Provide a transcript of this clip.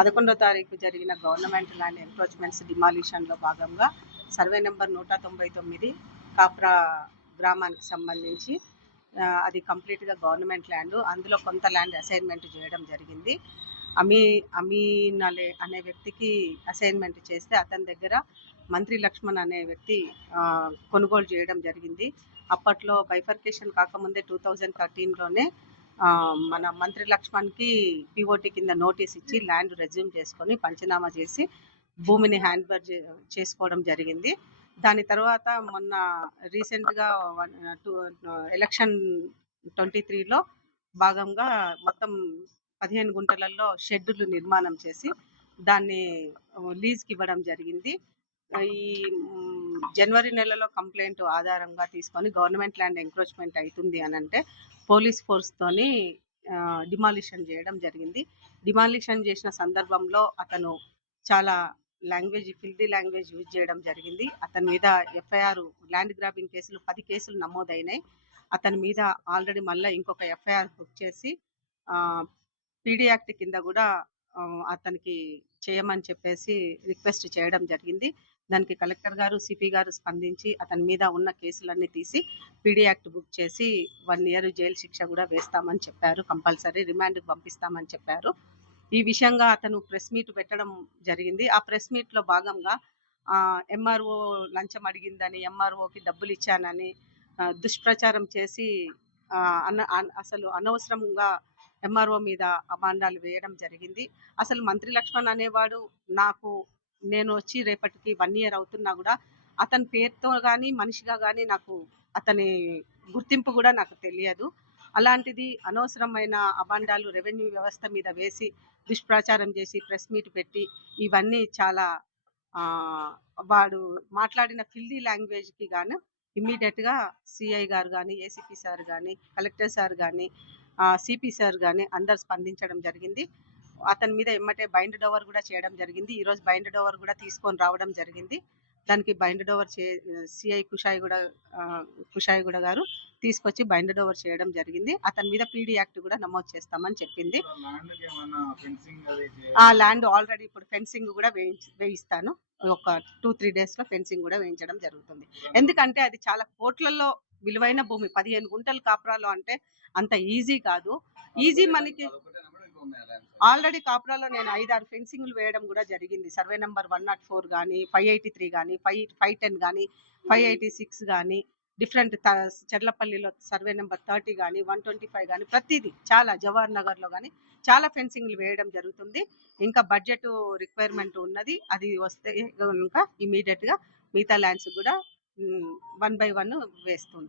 11వ తారీఖు జరిగిన government land encroachments డిమాలిషన్లో భాగంగా సర్వే నెంబర్ 199 కాప్రా గ్రామానికి సంబంధించి అది కంప్లీట్గా గవర్నమెంట్ ల్యాండ్. అందులో కొంత ల్యాండ్ అసైన్మెంట్ చేయడం జరిగింది. అమీన్ అనే వ్యక్తికి అసైన్మెంట్ చేస్తే అతని దగ్గర మంత్రి లక్ష్మణ్ అనే వ్యక్తి కొనుగోలు చేయడం జరిగింది. అప్పట్లో బైఫర్కేషన్ కాకముందే 2013లోనే మన మంత్రి లక్ష్మణ్కి పిఓటి కింద నోటీస్ ఇచ్చి ల్యాండ్ రెజ్యూమ్ చేసుకొని పంచనామా చేసి భూమిని హ్యాండ్ఓవర్ చేసుకోవడం జరిగింది. దాని తర్వాత మొన్న రీసెంట్గా ఎలక్షన్ 23లో భాగంగా మొత్తం 15 గుంటలలో షెడ్యూల్ నిర్మాణం చేసి దాన్ని లీజ్కి ఇవ్వడం జరిగింది. ఈ జనవరి నెలలో కంప్లైంట్ ఆధారంగా తీసుకొని గవర్నమెంట్ ల్యాండ్ ఎంక్రోచ్మెంట్ అవుతుంది అని అంటే పోలీస్ ఫోర్స్తోని డిమాలిషన్ చేయడం జరిగింది. డిమాలిషన్ చేసిన సందర్భంలో అతను చాలా ఫిల్దీ లాంగ్వేజ్ యూజ్ చేయడం జరిగింది. అతని మీద ఎఫ్ఐఆర్ ల్యాండ్ గ్రాబింగ్ కేసులు 10 కేసులు నమోదైనాయి. అతని మీద ఆల్రెడీ మళ్ళీ ఇంకొక ఎఫ్ఐఆర్ బుక్ చేసి పీడీ యాక్ట్ కింద కూడా అతనికి చేయమని చెప్పేసి రిక్వెస్ట్ చేయడం జరిగింది. దానికి కలెక్టర్ గారు, సిపి గారు స్పందించి అతని మీద ఉన్న కేసులన్నీ తీసి పీడీ యాక్ట్ బుక్ చేసి 1 year జైలు శిక్ష కూడా వేస్తామని చెప్పారు. కంపల్సరీ రిమాండ్కి పంపిస్తామని చెప్పారు. ఈ విషయంగా అతను ప్రెస్ మీట్ పెట్టడం జరిగింది. ఆ ప్రెస్ మీట్లో భాగంగా ఎంఆర్ఓ లంచం అడిగిందని, ఎంఆర్ఓకి డబ్బులు ఇచ్చానని దుష్ప్రచారం చేసి అసలు అనవసరంగా ఎంఆర్ఓ మీద అభాండాలు వేయడం జరిగింది. అసలు మంత్రి లక్ష్మణ్ అనేవాడు నేను వచ్చి రేపటికి 1 year అవుతున్నా కూడా అతని పేరుతో కానీ మనిషిగా కానీ నాకు అతని గుర్తింపు కూడా నాకు తెలియదు. అలాంటిది అనవసరమైన అభాండాలు రెవెన్యూ వ్యవస్థ మీద వేసి దుష్ప్రచారం చేసి ప్రెస్ మీట్ పెట్టి ఇవన్నీ చాలా వాడు మాట్లాడిన ఫిల్దీ లాంగ్వేజ్కి గాను ఇమ్మీడియట్గా సిఐ గారు కానీ, ఏసీపీ సార్ కానీ, కలెక్టర్ సార్ కానీ, సిపి సార్ కానీ అందరు స్పందించడం జరిగింది. అతని మీద ఎమ్మటే బైండ్ ఓవర్ కూడా చేయడం జరిగింది. ఈరోజు బైండ్ ఓవర్ కూడా తీసుకొని రావడం జరిగింది. దానికి బైండ్ ఓవర్ సిఐ కుషాయిగూడ గారు తీసుకొచ్చి బైండ్ ఓవర్ చేయడం జరిగింది. అతని మీద పీడీ యాక్ట్ కూడా నమోదు చేస్తామని చెప్పింది. ఆ ల్యాండ్ ఆల్రెడీ ఇప్పుడు ఫెన్సింగ్ కూడా వేయిస్తాను. ఒక 2-3 daysలో ఫెన్సింగ్ కూడా వేయించడం జరుగుతుంది. ఎందుకంటే అది చాలా కోట్లలో విలువైన భూమి. 15 గుంటలు కాపురాలో అంటే అంత ఈజీ కాదు. ఈజీ మనకి ఆల్రెడీ కాపురాలో నేను 5-6 ఫెన్సింగ్లు వేయడం కూడా జరిగింది. సర్వే నెంబర్ 104 కానీ, 583 కానీ, 510 కానీ, 586 కానీ, డిఫరెంట్ చెర్లపల్లిలో సర్వే నెంబర్ 30 కానీ, 125 కానీ, ప్రతిదీ చాలా జవహర్ నగర్లో కానీ చాలా ఫెన్సింగ్లు వేయడం జరుగుతుంది. ఇంకా బడ్జెట్ రిక్వైర్మెంట్ ఉన్నది. అది వస్తే కనుక ఇమీడియట్గా మిగతా ల్యాండ్స్ కూడా 1 by 1 వేస్తుంటాం.